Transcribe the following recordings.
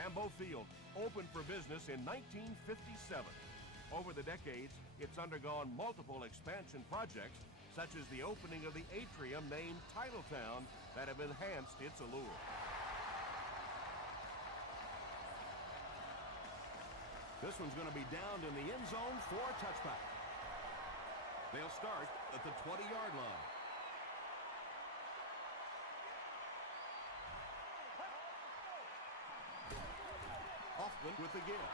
Lambeau Field opened for business in 1957. Over the decades, it's undergone multiple expansion projects, such as the opening of the atrium named Titletown, that have enhanced its allure. This one's going to be downed in the end zone for a touchback. They'll start at the 20-yard line. Hoffman with the give.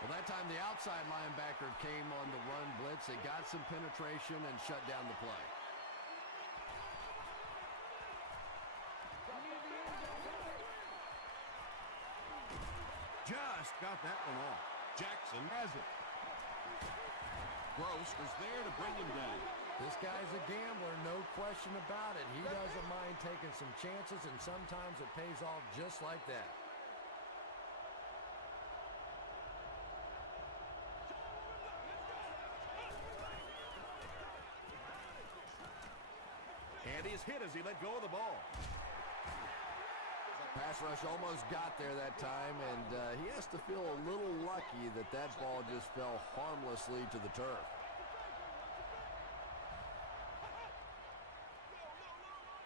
Well, that time the outside linebacker came on the run blitz. It got some penetration and shut down the play. Just got that one off. Jackson has it. Gross is there to bring him down. This guy's a gambler, no question about it. He doesn't mind taking some chances, and sometimes it pays off just like that. And he's hit as he let go of the ball. Pass rush almost got there that time, and he has to feel a little lucky that that ball just fell harmlessly to the turf.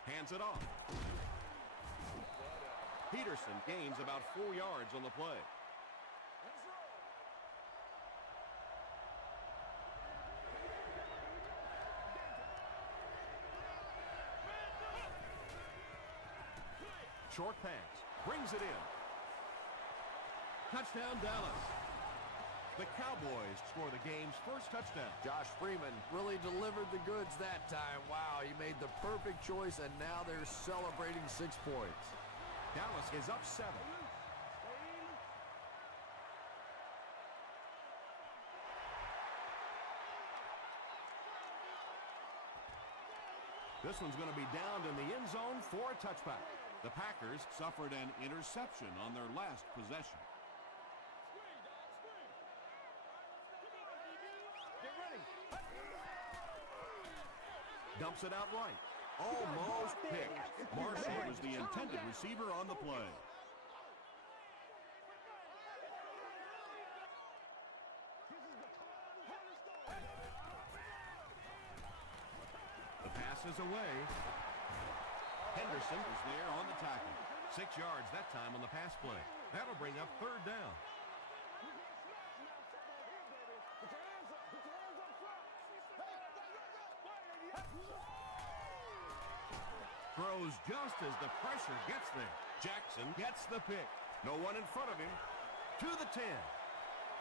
Hands it off. Peterson gains about 4 yards on the play. Short pass. Brings it in. Touchdown, Dallas. The Cowboys score the game's first touchdown. Josh Freeman really delivered the goods that time. Wow, he made the perfect choice, and now they're celebrating 6 points. Dallas is up 7. This one's going to be downed in the end zone for a touchback. The Packers suffered an interception on their last possession. Dumps it out right. Almost picked. Marshall was the intended receiver on the play. The pass is away. Henderson is there on the tackle. 6 yards that time on the pass play. That'll bring up 3rd down. Throws just as the pressure gets there. Jackson gets the pick. No one in front of him. To the 10.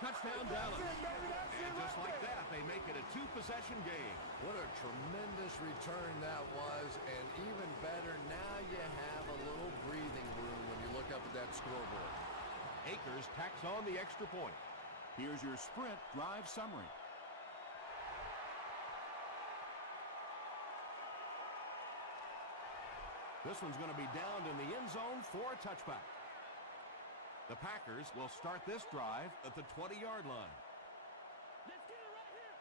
Touchdown, Dallas. And just like that, they make it a 2-possession game. What a tremendous return that was, and even better, now you have a little breathing room when you look up at that scoreboard. Akers tacks on the extra point. Here's your sprint drive summary. This one's going to be downed in the end zone for a touchback. The Packers will start this drive at the 20-yard line. Let's get it right here.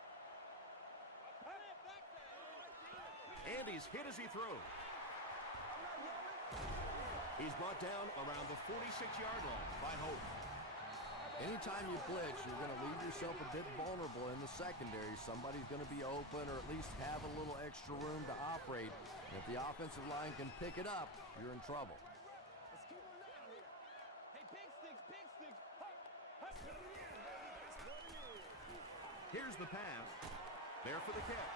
And he's hit as he throws. He's brought down around the 46-yard line by Hope. Anytime you blitz, you're going to leave yourself a bit vulnerable in the secondary. Somebody's going to be open or at least have a little extra room to operate. And if the offensive line can pick it up, you're in trouble. Let's keep them down here. Hey, big sticks, big sticks. Here's the pass. There for the catch.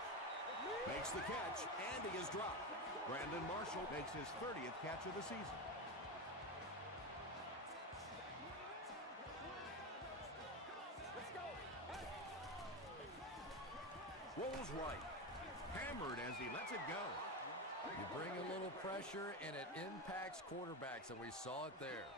Makes the catch, and he is dropped. Brandon Marshall makes his 30th catch of the season. Rolls right. Hammered as he lets it go. You bring a little pressure, and it impacts quarterbacks, and we saw it there.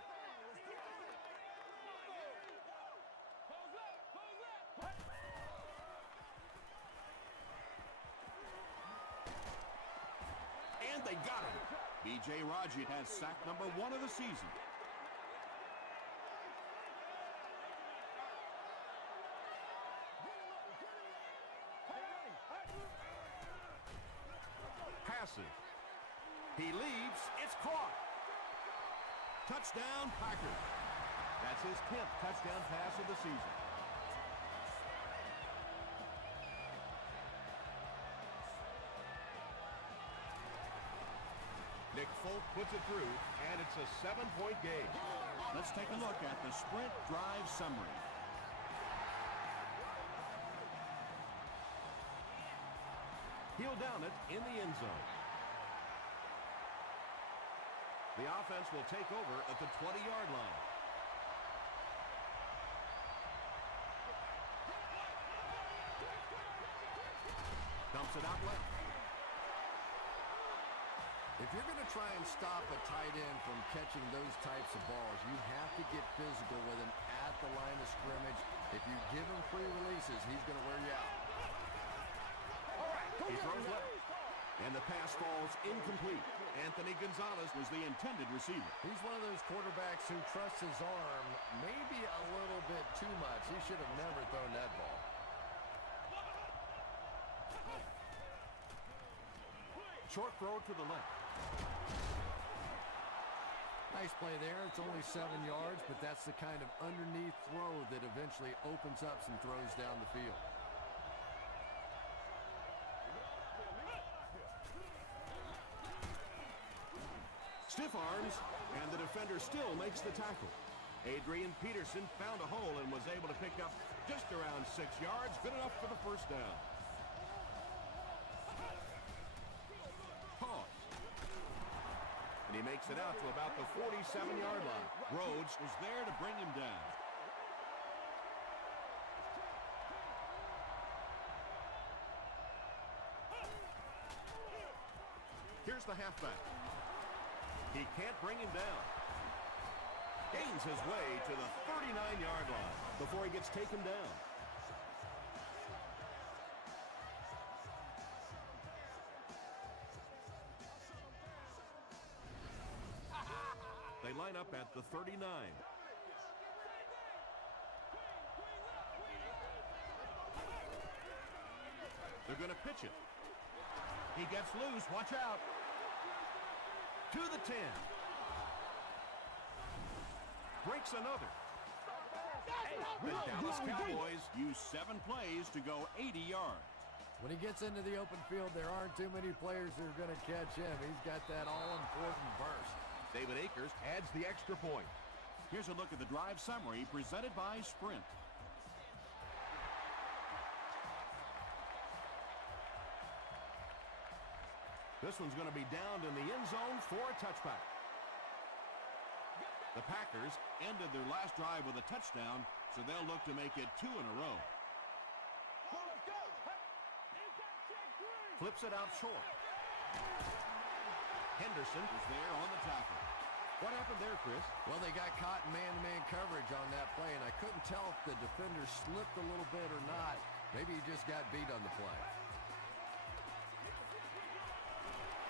And they got him. B.J. Raji has sack number 1 of the season. Passes. He leaves. It's caught. Touchdown, Packers. That's his 10th touchdown pass of the season. Nick Folk puts it through, and it's a 7-point game. Let's take a look at the sprint drive summary. He'll down it in the end zone. The offense will take over at the 20-yard line. Dumps it out left. If you're going to try and stop a tight end from catching those types of balls, you have to get physical with him at the line of scrimmage. If you give him free releases, he's going to wear you out. He throws left, and the pass falls incomplete. Anthony Gonzalez was the intended receiver. He's one of those quarterbacks who trusts his arm maybe a little bit too much. He should have never thrown that ball. Short throw to the left. Nice play there. It's only 7 yards, but that's the kind of underneath throw that eventually opens up some throws down the field. Stiff arms, and the defender still makes the tackle. Adrian Peterson found a hole and was able to pick up just around 6 yards, good enough for the first down. Pause. And he makes it out to about the 47-yard line. Rhodes was there to bring him down. Here's the halfback. He can't bring him down. Gains his way to the 39-yard line before he gets taken down. They line up at the 39. They're going to pitch it. He gets loose. Watch out. To the 10. Breaks another. The Dallas Cowboys use 7 plays to go 80 yards. When he gets into the open field, there aren't too many players who are going to catch him. He's got that all-important burst. David Akers adds the extra point. Here's a look at the drive summary presented by Sprint. This one's going to be downed in the end zone for a touchback. The Packers ended their last drive with a touchdown, so they'll look to make it 2 in a row. Flips it out short. Henderson is there on the tackle. What happened there, Chris? Well, they got caught in man-to-man coverage on that play, and I couldn't tell if the defender slipped a little bit or not. Maybe he just got beat on the play.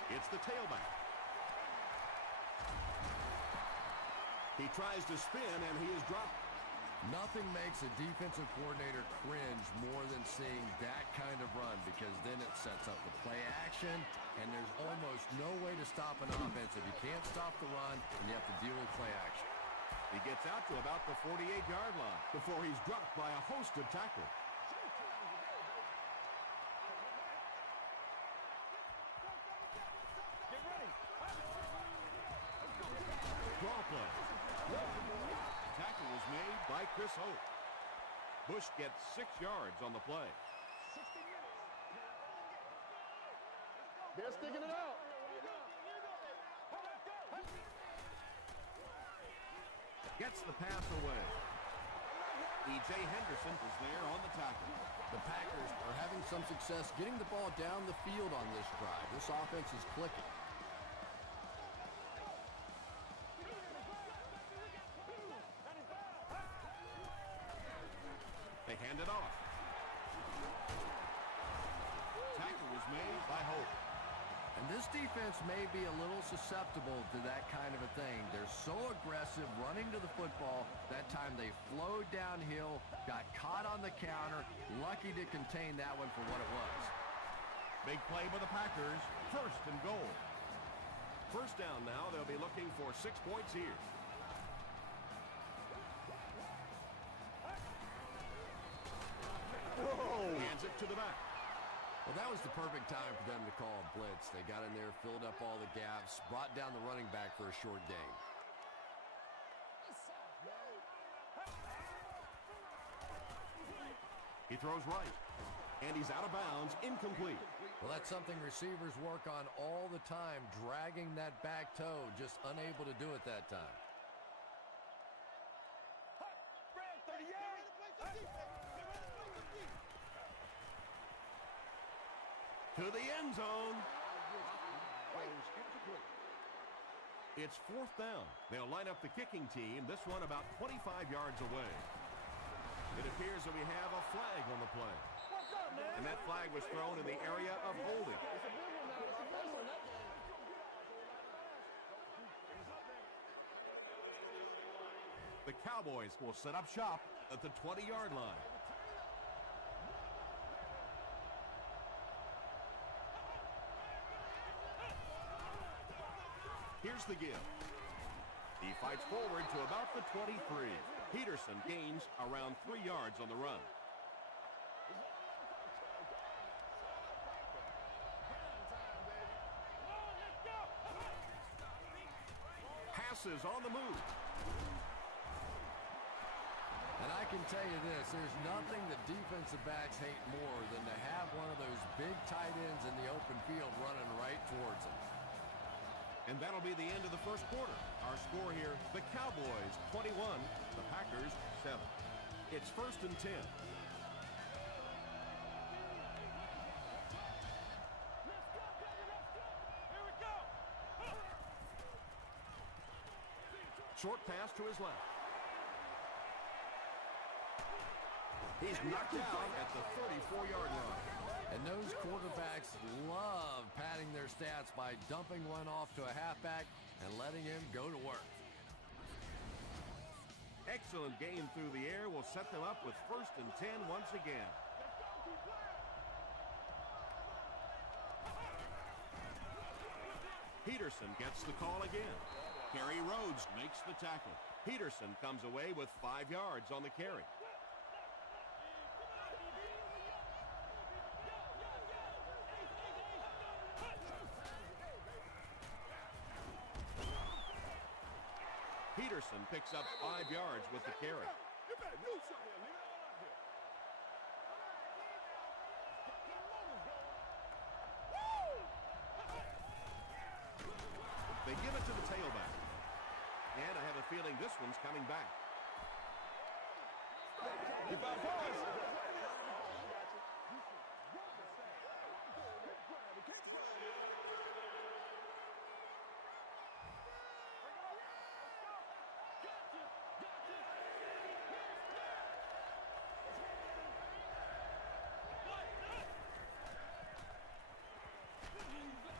It's the tailback. He tries to spin, and he is dropped. Nothing makes a defensive coordinator cringe more than seeing that kind of run, because then it sets up the play action, and there's almost no way to stop an offense if you can't stop the run and you have to deal with play action. He gets out to about the 48-yard line before he's dropped by a host of tacklers. Draw play. Tackle was made by Chris Hope. Bush gets 6 yards on the play. They're sticking it out. Gets the pass away. E.J. Henderson is there on the tackle. The Packers are having some success getting the ball down the field on this drive. This offense is clicking. They hand it off. Tackle was made by Hope. And this defense may be a little susceptible to that kind of a thing. They're so aggressive running to the football. That time they flowed downhill, got caught on the counter, lucky to contain that one for what it was. Big play by the Packers. First and goal. First down now. They'll be looking for 6 points here. Hands it to the back. Well, that was the perfect time for them to call a blitz. They got in there, filled up all the gaps, brought down the running back for a short gain. He throws right, and he's out of bounds, incomplete. Well, that's something receivers work on all the time, dragging that back toe, just unable to do it that time. To the end zone. It's fourth down. They'll line up the kicking team, this one about 25 yards away. It appears that we have a flag on the play. And that flag was thrown in the area of holding. The Cowboys will set up shop at the 20-yard line. Here's the give. He fights forward to about the 23. Peterson gains around 3 yards on the run. Passes on the move. And I can tell you this, there's nothing that defensive backs hate more than to have one of those big tight ends in the open field running right towards them. And that'll be the end of the first quarter. Our score here, the Cowboys 21, the Packers 7. It's 1st and 10. Short pass to his left. He's knocked out at the 34-yard line. And those quarterbacks love padding their stats by dumping one off to a halfback and letting him go to work. Excellent game through the air will set them up with 1st and 10 once again. Peterson gets the call again. Kerry Rhodes makes the tackle. Peterson comes away with 5 yards on the carry. Peterson picks up 5 yards with the carry. They give it to the tailback. And I have a feeling this one's coming back.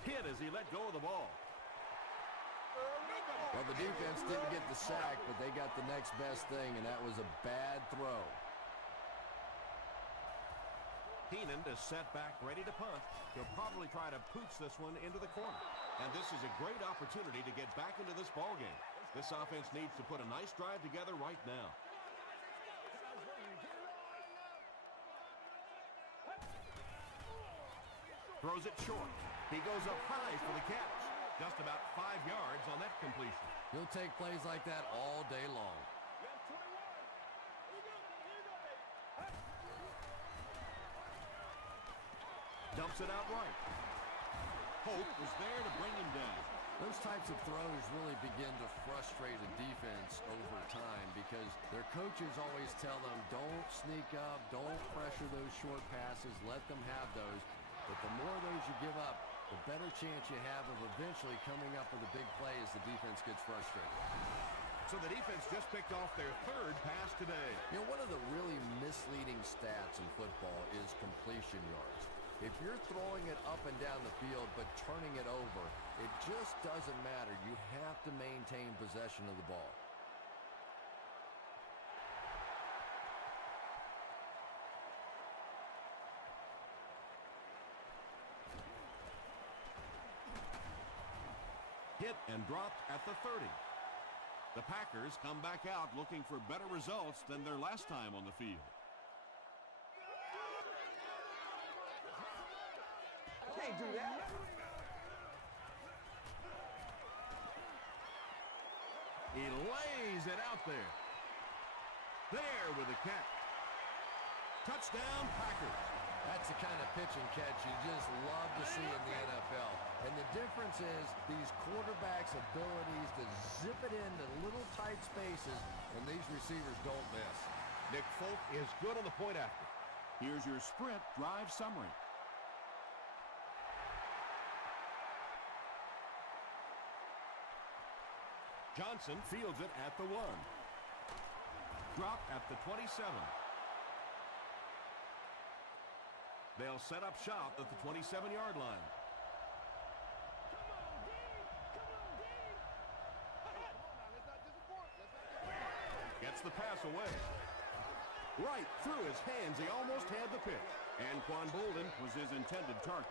Hit as he let go of the ball. Well, the defense didn't get the sack, but they got the next best thing, and that was a bad throw. Heenan is set back, ready to punt. He'll probably try to pooch this one into the corner. And this is a great opportunity to get back into this ballgame. This offense needs to put a nice drive together right now. Throws it short. He goes up high for the catch. Just about 5 yards on that completion. He'll take plays like that all day long. Dumps it out right. Hope was there to bring him down. Those types of throws really begin to frustrate a defense over time because their coaches always tell them, don't sneak up, don't pressure those short passes, let them have those. But the more of those you give up, the better chance you have of eventually coming up with a big play as the defense gets frustrated. So the defense just picked off their 3rd pass today. You know, one of the really misleading stats in football is completion yards. If you're throwing it up and down the field but turning it over, it just doesn't matter. You have to maintain possession of the ball. Hit and dropped at the 30. The Packers come back out looking for better results than their last time on the field. do that. He lays it out there. There with the catch. Touchdown, Packers. That's the kind of pitch and catch you just love to see in the NFL. And the difference is these quarterbacks' abilities to zip it into little tight spaces, and these receivers don't miss. Nick Folk is good on the point after. Here's your sprint drive summary. Johnson fields it at the 1. Drop at the 27. They'll set up shop at the 27-yard line. Gets the pass away. Right through his hands. He almost had the pick. Anquan Bolden Was his intended target.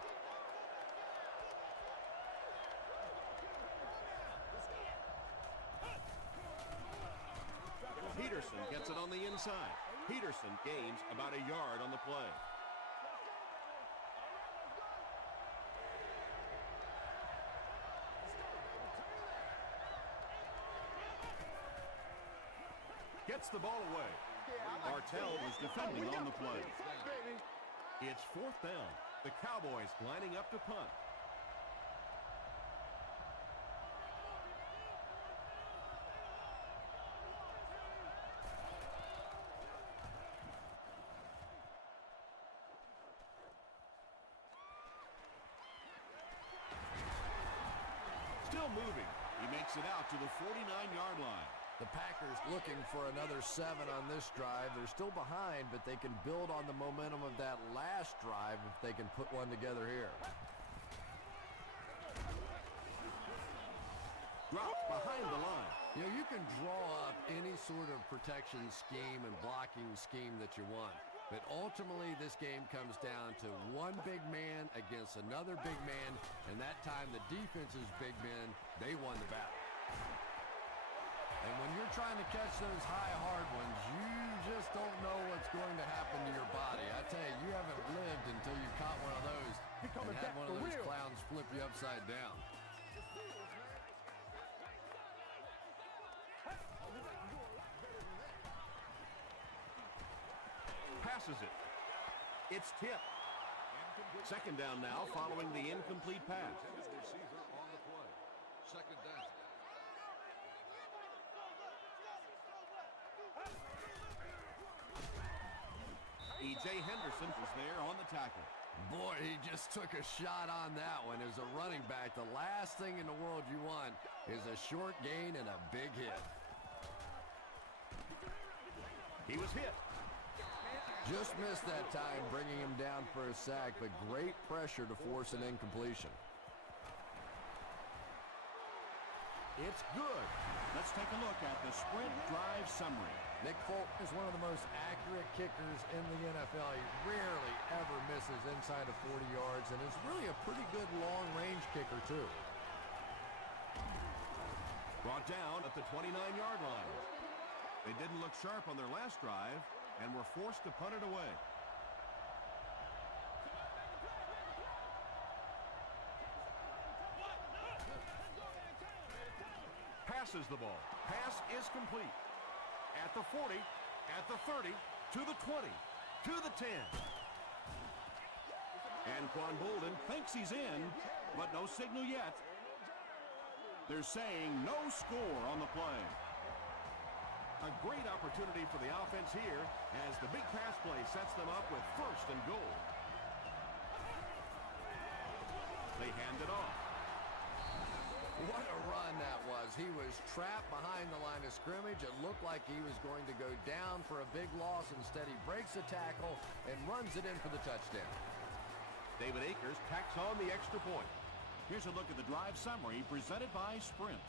Peterson gets it on the inside. Peterson gains about a yard on the play. Gets the ball away. Martell was defending on the play. It's 4th down. The Cowboys lining up to punt. Still moving. He makes it out to the 49-yard line. The Packers looking for another 7 on this drive. They're still behind, but they can build on the momentum of that last drive if they can put one together here. Drop behind the line. You know, you can draw up any sort of protection scheme and blocking scheme that you want. But ultimately, this game comes down to one big man against another big man. And that time, the defense's big men, they won the battle. And when you're trying to catch those high, hard ones, you just don't know what's going to happen to your body. I tell you, you haven't lived until you caught one of those and had one of those clowns flip you upside down. Passes it. It's tipped. 2nd down now following the incomplete pass. Receiver on the play. 2nd down. E.J. Henderson was there on the tackle. Boy, he just took a shot on that one. As a running back, the last thing in the world you want is a short gain and a big hit. He was hit. Just missed that time, bringing him down for a sack, but great pressure to force an incompletion. It's good. Let's take a look at the sprint drive summary. Nick Folk is one of the most accurate kickers in the NFL. He rarely ever misses inside of 40 yards and is really a pretty good long-range kicker, too. Brought down at the 29-yard line. They didn't look sharp on their last drive and were forced to punt it away. Passes the ball. Pass is complete. At the 40, at the 30, to the 20, to the 10. Anquan Bolden Thinks he's in, but no signal yet. They're saying no score on the play. A great opportunity for the offense here as the big pass play sets them up with 1st and goal. They hand it off. What a run that was. He was trapped behind the line of scrimmage. It looked like he was going to go down for a big loss. Instead, he breaks the tackle and runs it in for the touchdown. David Akers tacks on the extra point. Here's a look at the drive summary presented by Sprint.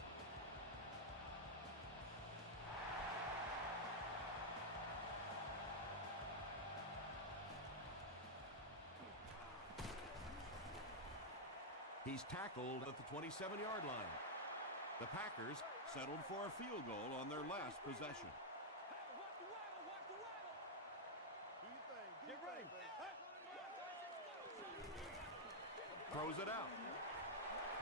He's tackled at the 27-yard line. The Packers Settled for a field goal on their last possession. Get ready. Throws it out.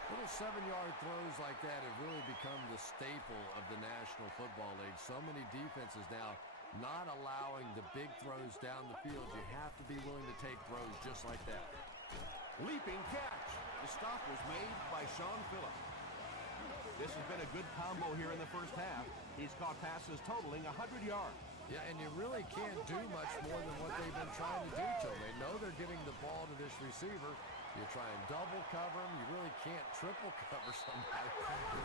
Little 7-yard throws like that have really become the staple of the National Football League. So many defenses now not allowing the big throws down the field. You have to be willing to take throws just like that. Leaping catch. The stop was made by Sean Phillips. This has been a good combo here in the first half. He's caught passes totaling 100 yards. Yeah, and you really can't do much more than what they've been trying to do to him. They know they're giving the ball to this receiver. You try and double cover him. You really can't triple cover somebody.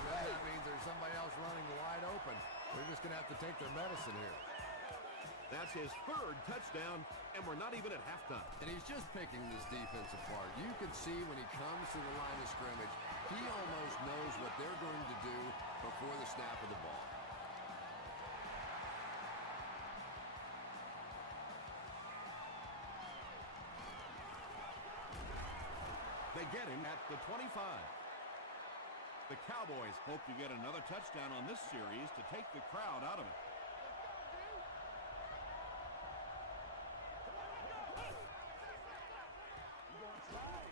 That means there's somebody else running wide open. They're just going to have to take their medicine here. That's his third touchdown, and we're not even at halftime. And he's just picking this defense apart. You can see when he comes to the line of scrimmage, he almost knows what they're going to do before the snap of the ball. They get him at the 25. The Cowboys Hope to get another touchdown on this series to take the crowd out of it.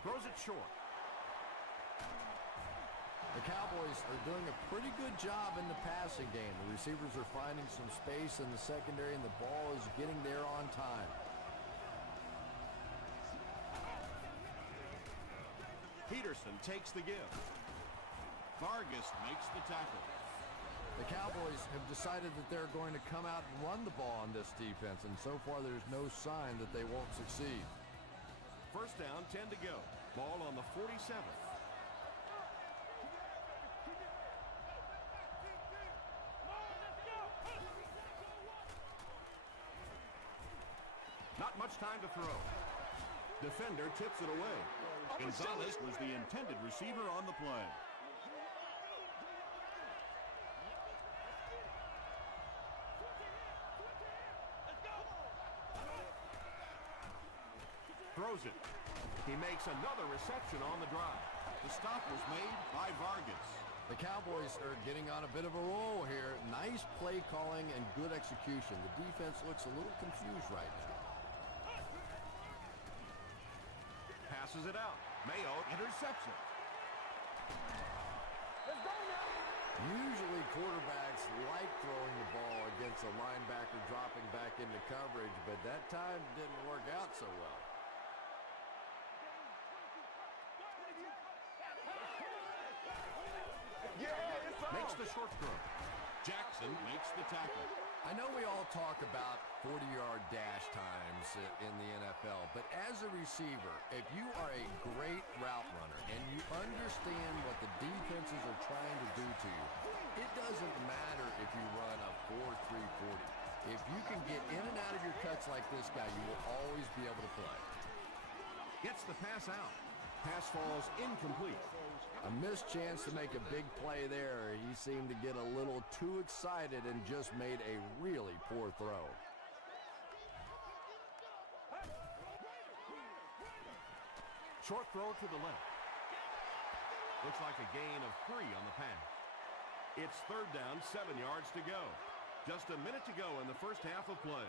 throws it short. The Cowboys are doing a pretty good job in the passing game. The receivers are finding some space in the secondary, and the ball is getting there on time. Peterson takes the give. Vargas makes the tackle. The Cowboys have decided that they're going to come out and run the ball on this defense, and so far there's no sign that they won't succeed. First down, 10 to go. Ball on the 47. Not much time to throw. Defender tips it away. Gonzalez was the intended receiver on the play. Throws it. He makes another reception on the drive. The stop was made by Vargas. The Cowboys are getting on a bit of a roll here. Nice play calling and good execution. The defense looks a little confused right now. Passes it out. Mayo intercepts it. Usually quarterbacks like throwing the ball against a linebacker dropping back into coverage, but that time didn't work out so well. Makes the short throw. Jackson makes the tackle. I know we all talk about 40-yard dash times in the NFL, but as a receiver, if you are a great route runner and you understand what the defenses are trying to do to you, it doesn't matter if you run a 4.340. If you can get in and out of your cuts like this guy, you will always be able to play. Gets the pass out. Pass falls incomplete. A missed chance to make a big play there. He seemed to get a little too excited and just made a really poor throw. Short throw to the left. Looks like a gain of 3 on the pass. It's third down, 7 yards to go. Just a minute to go in the first half of play.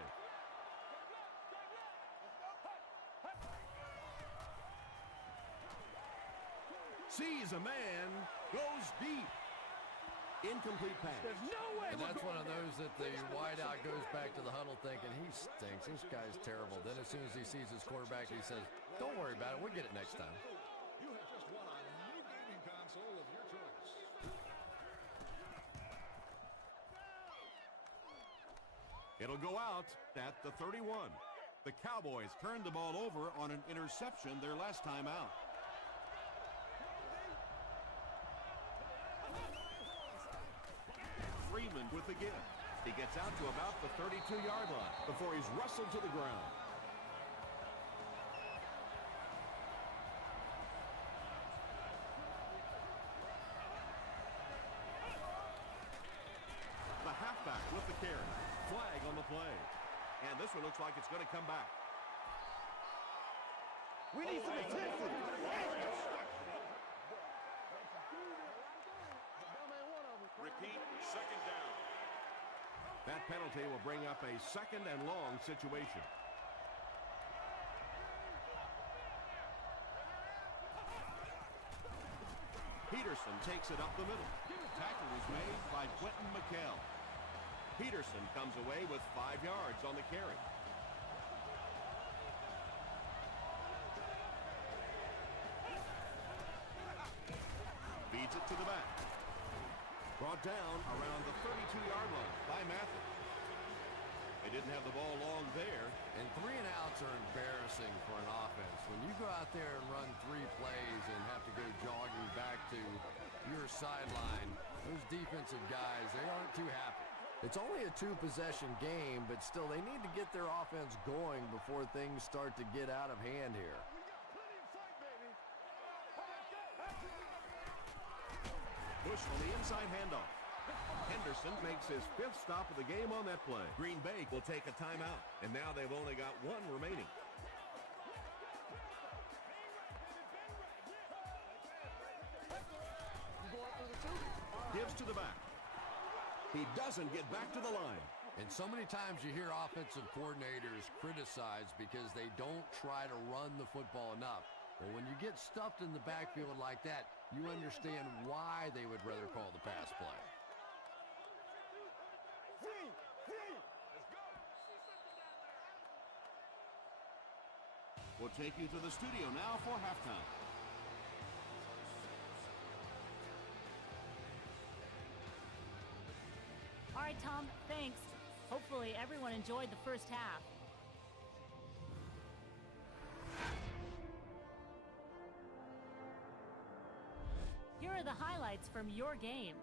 Sees a man, goes deep. Incomplete pass. There's no way. And that's one of those that the wideout goes back to the huddle thinking, he stinks, this guy's terrible. Then as soon as he sees his quarterback, he says, don't worry about it, we'll get it next time. You have just won a new gaming console of your choice. It'll go out at the 31. The Cowboys turned the ball over on an interception their last time out. Freeman with the give. He gets out to about the 32-yard line before he's wrestled to the ground. The halfback with the carry. Flag on the play. And this one looks like it's going to come back. We need some attention. Repeat, second down. That penalty will bring up a second and long situation. Peterson takes it up the middle. Tackle was made by Quentin McKell. Peterson comes away with 5 yards on the carry. Feeds it to the back. Brought down around the 32-yard line by Mathis. They didn't have the ball long there. And 3 and outs are embarrassing for an offense. When you go out there and run 3 plays and have to go jogging back to your sideline, those defensive guys, they aren't too happy. It's only a 2-possession game, but still they need to get their offense going before things start to get out of hand here. Bush on the inside handoff. Henderson makes his 5th stop of the game on that play. Green Bay will take a timeout, and now they've only got 1 remaining. Gives to the back. He doesn't get back to the line. And so many times you hear offensive coordinators criticized because they don't try to run the football enough. But when you get stuffed in the backfield like that, you understand why they would rather call the pass play. We'll take you to the studio now for halftime. All right, Tom, thanks. Hopefully everyone enjoyed the first half. Here are the highlights from your game.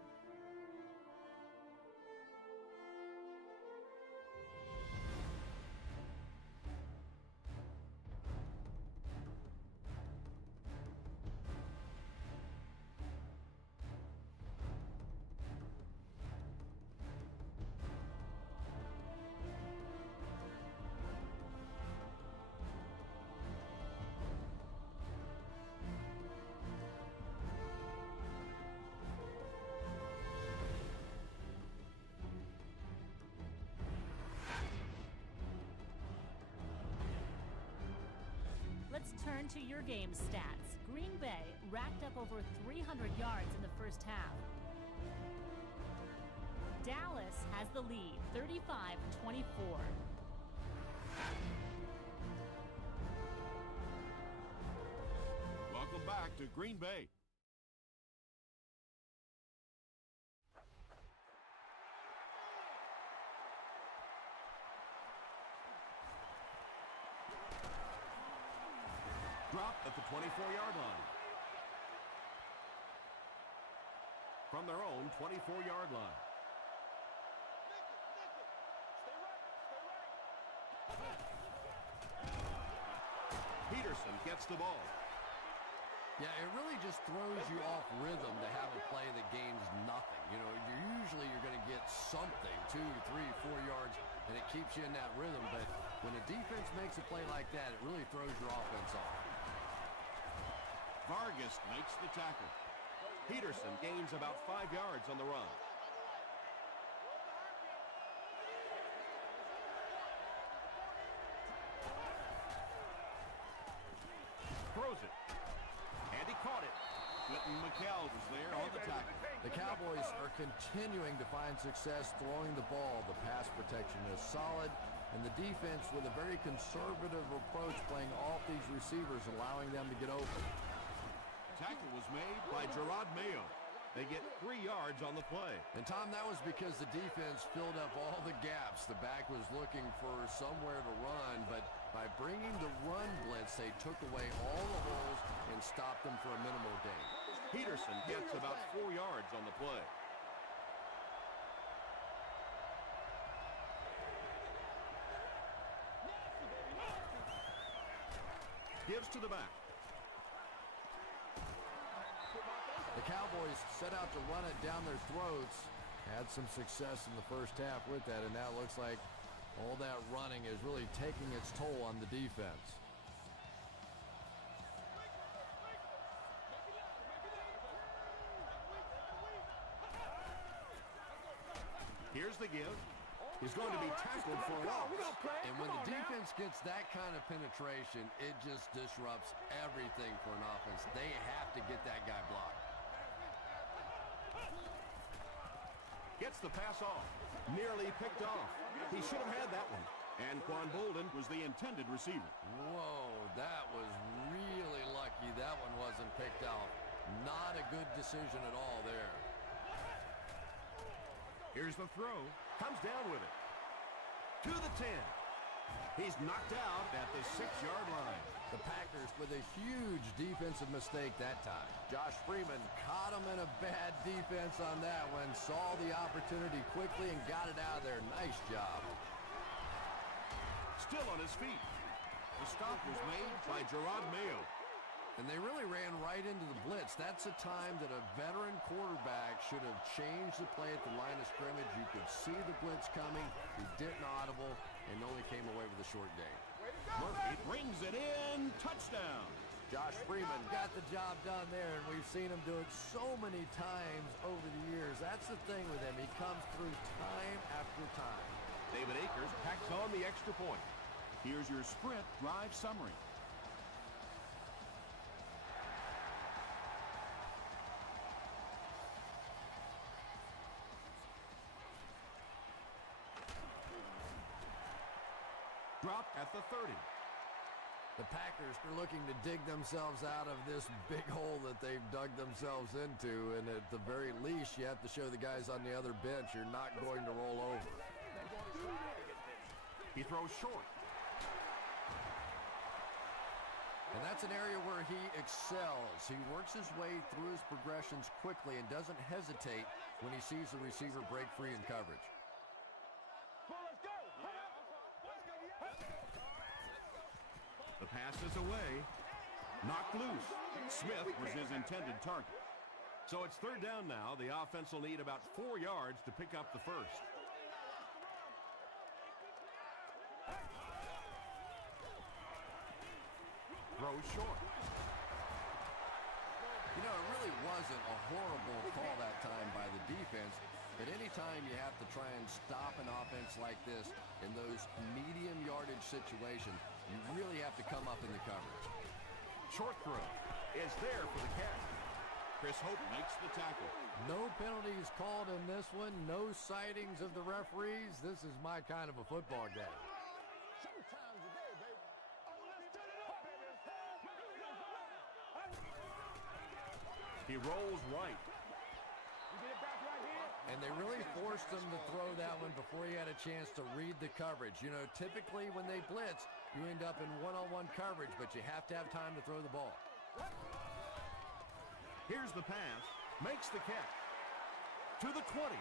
Let's turn to your game stats. Green Bay racked up over 300 yards in the first half. Dallas has the lead, 35-24. Welcome back to Green Bay. Dropped at the 24-yard line. From their own 24-yard line. Peterson gets the ball. Yeah, it really just throws you off rhythm to have a play that gains nothing. You know, you're going to get something, 2, 3, 4 yards, and it keeps you in that rhythm. But when a defense makes a play like that, it really throws your offense off. Vargas makes the tackle. Peterson gains about 5 yards on the run. Throws it. And he caught it. Quentin McKell was there on the tackle. The Cowboys are continuing to find success throwing the ball. The pass protection is solid, and the defense with a very conservative approach playing off these receivers, allowing them to get open. Tackle was made by Gerard Mayo. They get 3 yards on the play. And, Tom, that was because the defense filled up all the gaps. The back was looking for somewhere to run, but by bringing the run blitz, they took away all the holes and stopped them for a minimal gain. Peterson gets about 4 yards on the play. Gives to the back. The Cowboys set out to run it down their throats. Had some success in the first half with that, and now it looks like all that running is really taking its toll on the defense. Here's the give. He's going to be tackled for a loss. And when the defense gets that kind of penetration, it just disrupts everything for an offense. They have to get that guy blocked. Gets the pass off. Nearly picked off. He should have had that one. And Quan Bolden was the intended receiver. Whoa, that was really lucky that one wasn't picked off. Not a good decision at all there. Here's the throw. Comes down with it. To the 10. He's knocked out at the 6-yard line. The Packers with a huge defensive mistake that time. Josh Freeman caught him in a bad defense on that one. Saw the opportunity quickly and got it out of there. Nice job. Still on his feet. The stop was made by Gerard Mayo. And they really ran right into the blitz. That's a time that a veteran quarterback should have changed the play at the line of scrimmage. You could see the blitz coming. He didn't audible and only came away with a short gain. Murphy brings it in. Touchdown. Josh Freeman got the job done there, and we've seen him do it so many times over the years. That's the thing with him. He comes through time after time. David Akers packs on the extra point. Here's your sprint drive summary. Dropped at the 30. The Packers are looking to dig themselves out of this big hole that they've dug themselves into, and at the very least, you have to show the guys on the other bench you're not going to roll over. He throws short. And that's an area where he excels. He works his way through his progressions quickly and doesn't hesitate when he sees the receiver break free in coverage. The pass is away. Knocked loose. Smith was his intended target. So it's third down now. The offense will need about 4 yards to pick up the first. Throws short. You know, it really wasn't a horrible call that time by the defense, but anytime you have to try and stop an offense like this in those medium yardage situations, you really have to come up in the coverage. Short throw is there for the catch. Chris Hope makes the tackle. No penalties called in this one. No sightings of the referees. This is my kind of a football game. Showtime today, baby. Oh, let's turn it up, baby. He rolls right. You get it back right here. And they really forced him to throw that one before he had a chance to read the coverage. You know, typically when they blitz, you end up in one-on-one coverage, but you have to have time to throw the ball. Here's the pass. Makes the catch. To the 20.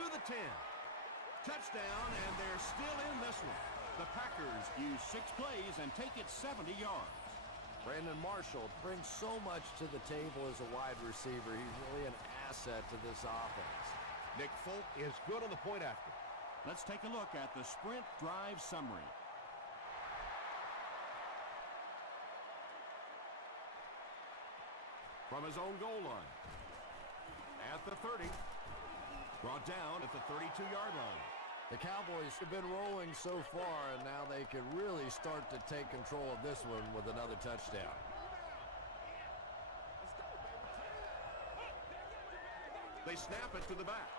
To the 10. Touchdown, and they're still in this one. The Packers use 6 plays and take it 70 yards. Brandon Marshall brings so much to the table as a wide receiver. He's really an asset to this offense. Nick Folk is good on the point after. Let's take a look at the sprint drive summary. From his own goal line. At the 30. Brought down at the 32-yard line. The Cowboys have been rolling so far, and now they can really start to take control of this one with another touchdown. They snap it to the back.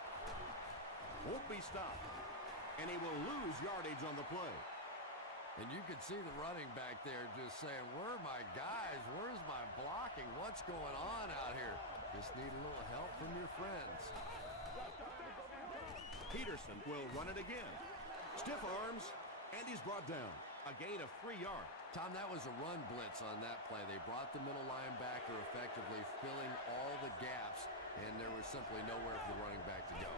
Won't be stopped. And he will lose yardage on the play. And you could see the running back there just saying, where are my guys? Where's my blocking? What's going on out here? Just need a little help from your friends. Peterson will run it again. Stiff arms, and he's brought down. A gain of 3 yards. Tom, that was a run blitz on that play. They brought the middle linebacker effectively, filling all the gaps, and there was simply nowhere for the running back to go.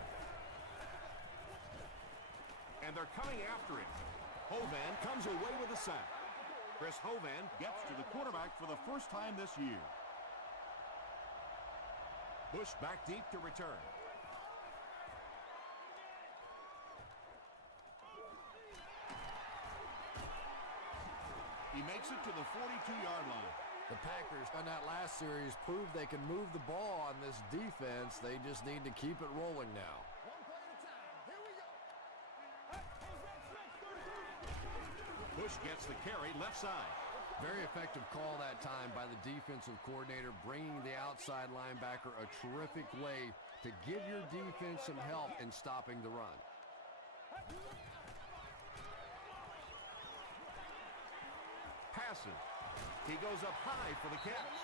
And they're coming after him. Hovan comes away with a sack. Chris Hovan Gets to the quarterback for the first time this year. Bush back deep to return. He makes it to the 42-yard line. The Packers on that last series proved they can move the ball on this defense. They just need to keep it rolling now. One play at a time. Here we go. Bush gets the carry left side. Very effective call that time by the defensive coordinator, bringing the outside linebacker a terrific way to give your defense some help in stopping the run. Passes. He goes up high for the catch.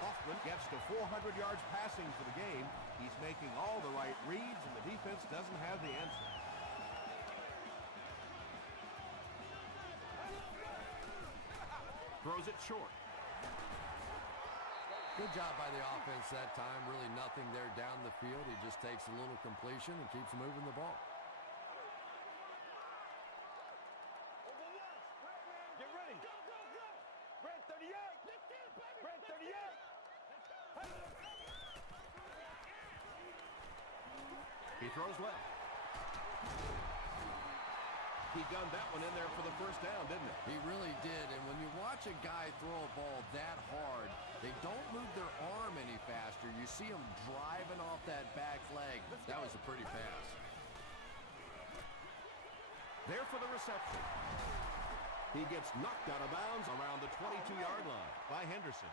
Hoffman gets to 400 yards passing for the game. He's making all the right reads, and the defense doesn't have the answer. Throws it short. Good job by the offense that time. Really nothing there down the field. He just takes a little completion and keeps moving the ball. Get ready. Go, go, go. Brand 38. Let's get it, baby. Brand 38. He throws left. He gunned that one in there for the first down, didn't he? He really did, and when you watch a guy throw a ball that hard, they don't move their arm any faster. You see him driving off that back leg. That was a pretty pass. There for the reception. He gets knocked out of bounds around the 22-yard line by Henderson.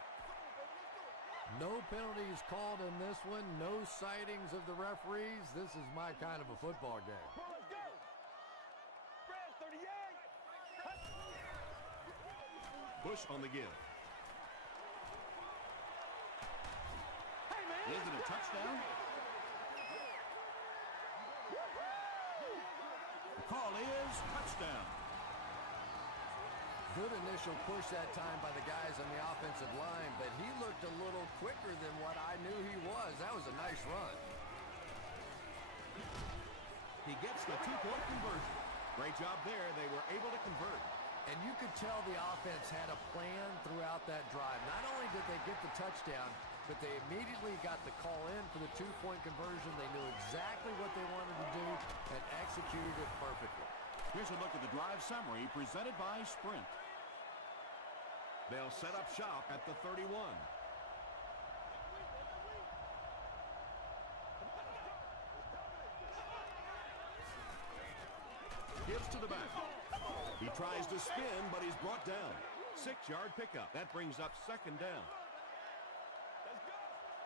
No penalties called in this one. No sightings of the referees. This is my kind of a football game. Let's go. Brand 38. Bush on the give. Hey, man. Is it a touchdown? The call is touchdown. Good initial push that time by the guys on the offensive line, but he looked a little quicker than what I knew he was. That was a nice run. He gets the two-point conversion. Great job there. They were able to convert. And you could tell the offense had a plan throughout that drive. Not only did they get the touchdown, but they immediately got the call in for the two-point conversion. They knew exactly what they wanted to do and executed it perfectly. Here's a look at the drive summary presented by Sprint. They'll set up shop at the 31. Gives to the back. He tries to spin, but he's brought down. 6-yard pickup. That brings up second down. Let's go.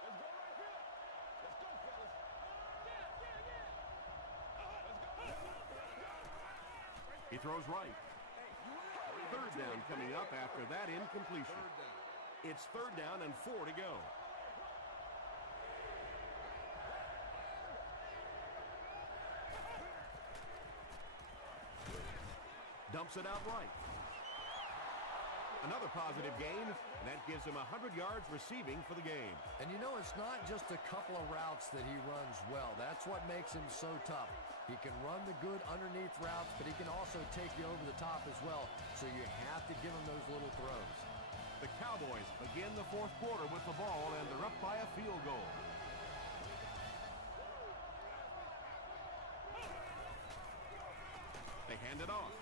Let's go right here. Let's go, fellas. He throws right. Third down coming up after that incompletion. It's third down and 4 to go. Dumps it out right. Another positive gain, and that gives him 100 yards receiving for the game. And you know, it's not just a couple of routes that he runs well. That's what makes him so tough. He can run the good underneath routes, but he can also take you over the top as well. So you have to give him those little throws. The Cowboys begin the fourth quarter with the ball, and they're up by a field goal. They hand it off.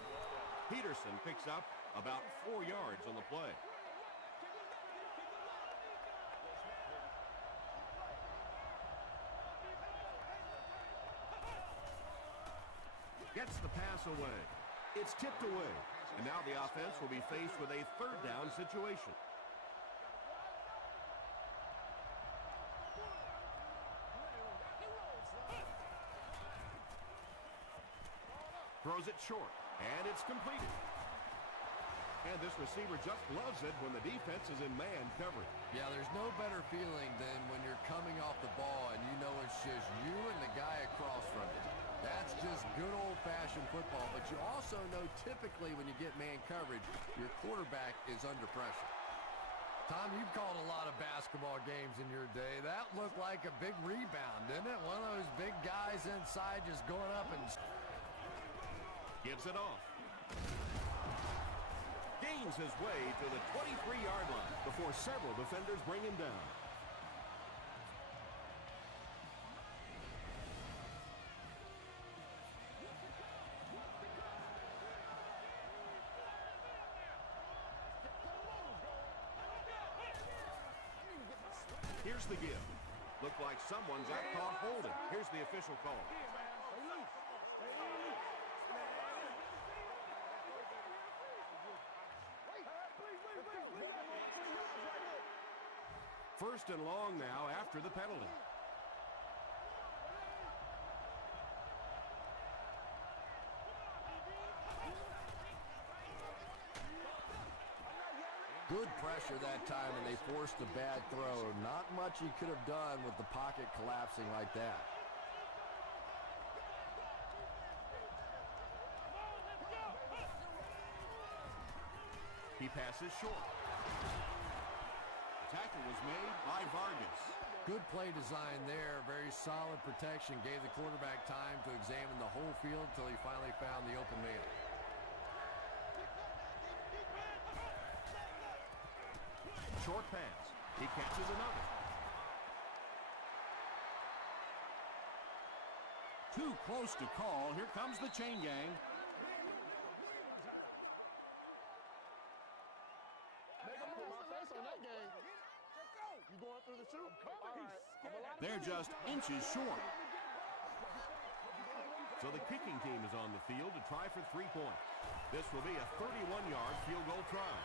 Peterson picks up about 4 yards on the play. Gets the pass away. It's tipped away. And now the offense will be faced with a third down situation. Throws it short, and it's completed. And this receiver just loves it when the defense is in man coverage. Yeah, there's no better feeling than when you're coming off the ball and you know it's just you and the guy across from you. That's just good old-fashioned football, but you also know typically when you get man coverage, your quarterback is under pressure. Tom, you've called a lot of basketball games in your day. That looked like a big rebound, didn't it? One of those big guys inside just going up and... Gives it off. Gains his way to the 23-yard line before several defenders bring him down. Here's the give. Looked like someone's got caught holding. Here's the official call. First and long now after the penalty. Good pressure that time, and they forced a bad throw. Not much he could have done with the pocket collapsing like that. He passes short. The tackle was made by Vargas. Good play design there. Very solid protection. Gave the quarterback time to examine the whole field until he finally found the open man. Short pass. He catches another. Too close to call. Here comes the chain gang. They're just inches short. So the kicking team is on the field to try for 3 points. This will be a 31-yard field goal try.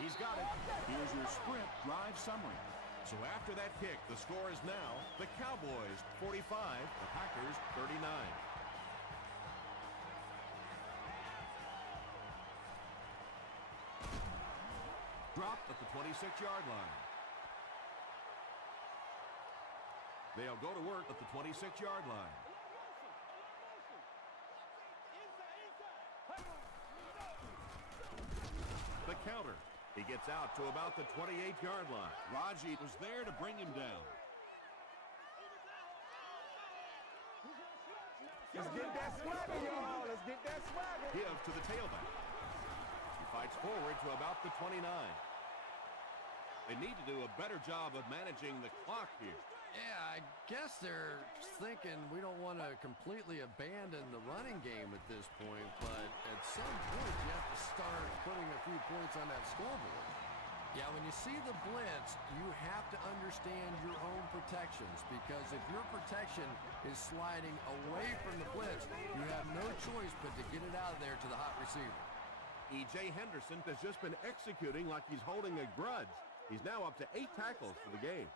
He's got it. Here's your sprint drive summary. So after that kick, the score is now the Cowboys 45, the Packers 39. Dropped at the 26-yard line. They'll go to work at the 26-yard line. The counter. He gets out to about the 28-yard line. Raji was there to bring him down. Let's get that swagger, y'all. Let's get that swagger. Give to the tailback. He fights forward to about the 29. They need to do a better job of managing the clock here. Yeah, I guess they're thinking we don't want to completely abandon the running game at this point, but at some point you have to start putting a few points on that scoreboard. Yeah, when you see the blitz, you have to understand your own protections, because if your protection is sliding away from the blitz, you have no choice but to get it out of there to the hot receiver. E.J. Henderson has just been executing like he's holding a grudge. He's now up to 8 tackles for the game.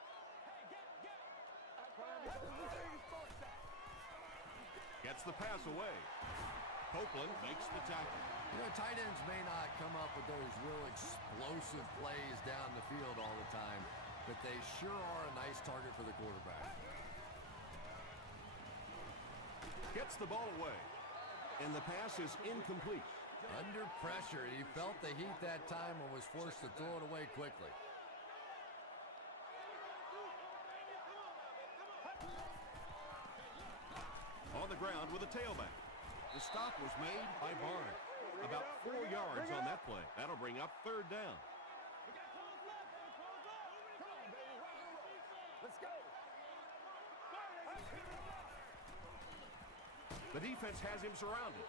Gets the pass away. Copeland makes the tackle. You know, tight ends may not come up with those real explosive plays down the field all the time, but they sure are a nice target for the quarterback. Gets the ball away, and the pass is incomplete. Under pressure, he felt the heat that time and was forced to throw it away quickly. On the ground with a tailback. The stop was made by Barnes. About 4 yards on that play. That'll bring up 3rd down. Let's go. The defense has him surrounded.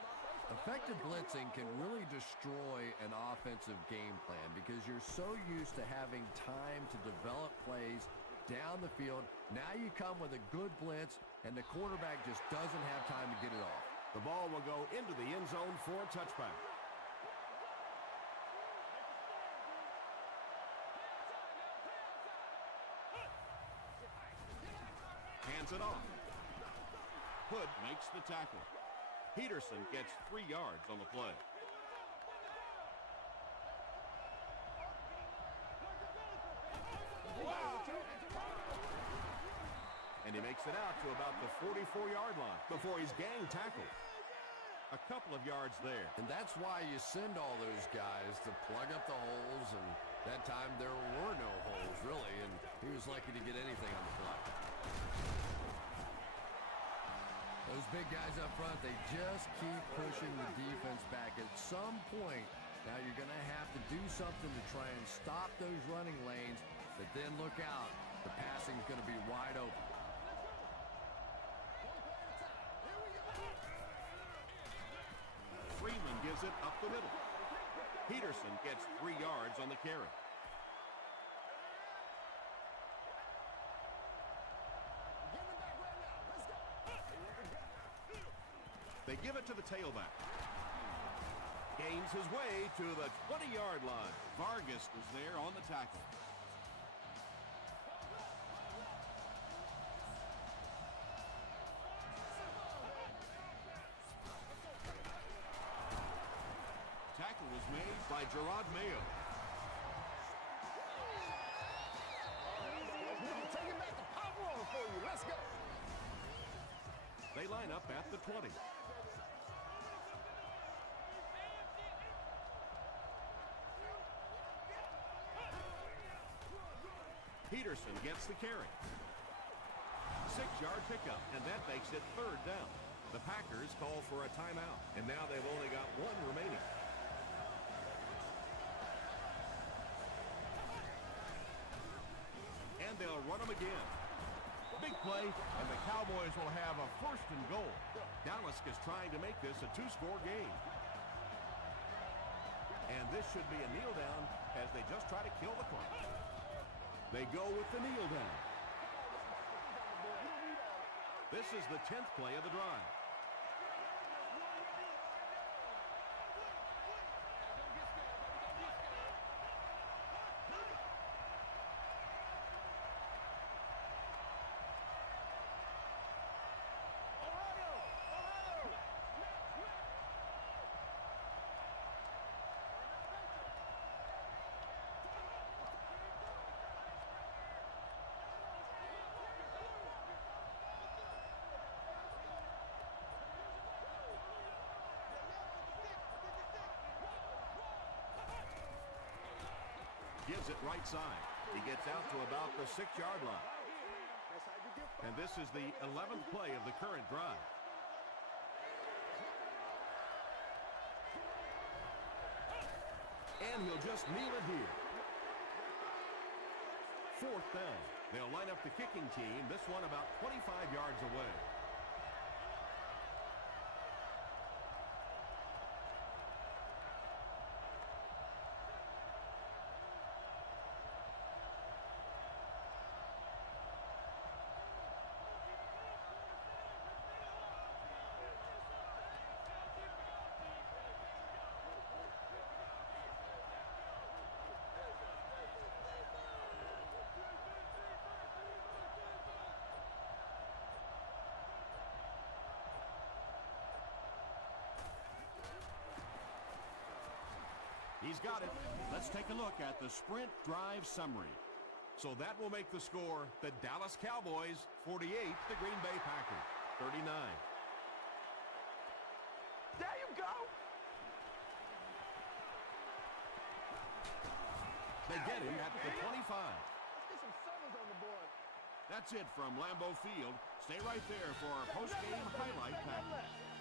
Effective blitzing can really destroy an offensive game plan because you're so used to having time to develop plays down the field. Now you come with a good blitz, and the quarterback just doesn't have time to get it off. The ball will go into the end zone for a touchback. Hands it off. Hood makes the tackle. Peterson gets 3 yards on the play. And he makes it out to about the 44-yard line before he's gang tackled. A couple of yards there. And that's why you send all those guys to plug up the holes, and that time there were no holes, really, and he was lucky to get anything on the fly. Those big guys up front, they just keep pushing the defense back. At some point, now you're going to have to do something to try and stop those running lanes, but then look out. The passing's going to be wide open. Freeman gives it up the middle. Peterson gets 3 yards on the carry. They give it to the tailback. Gains his way to the 20-yard line. Vargas was there on the tackle. Tackle was made by Gerard Mayo. 20. Peterson gets the carry. 6-yard pickup, and that makes it third down. The Packers call for a timeout, and now they've only got one remaining. And they'll run them again. Big play, and the Cowboys will have a first and goal. Dallas is trying to make this a 2-score game. And this should be a kneel down as they just try to kill the clock. They go with the kneel down. This is the 10th play of the drive. Gives it right side. He gets out to about the 6-yard line. And this is the 11th play of the current drive. And he'll just kneel it here. 4th down. They'll line up the kicking team, this one about 25 yards away. He's got it. Let's take a look at the sprint drive summary. So that will make the score the Dallas Cowboys 48, the Green Bay Packers 39. There you go. They get him at the 25. Let's get some sevens on the board. That's it from Lambeau Field. Stay right there for our post-game highlight package.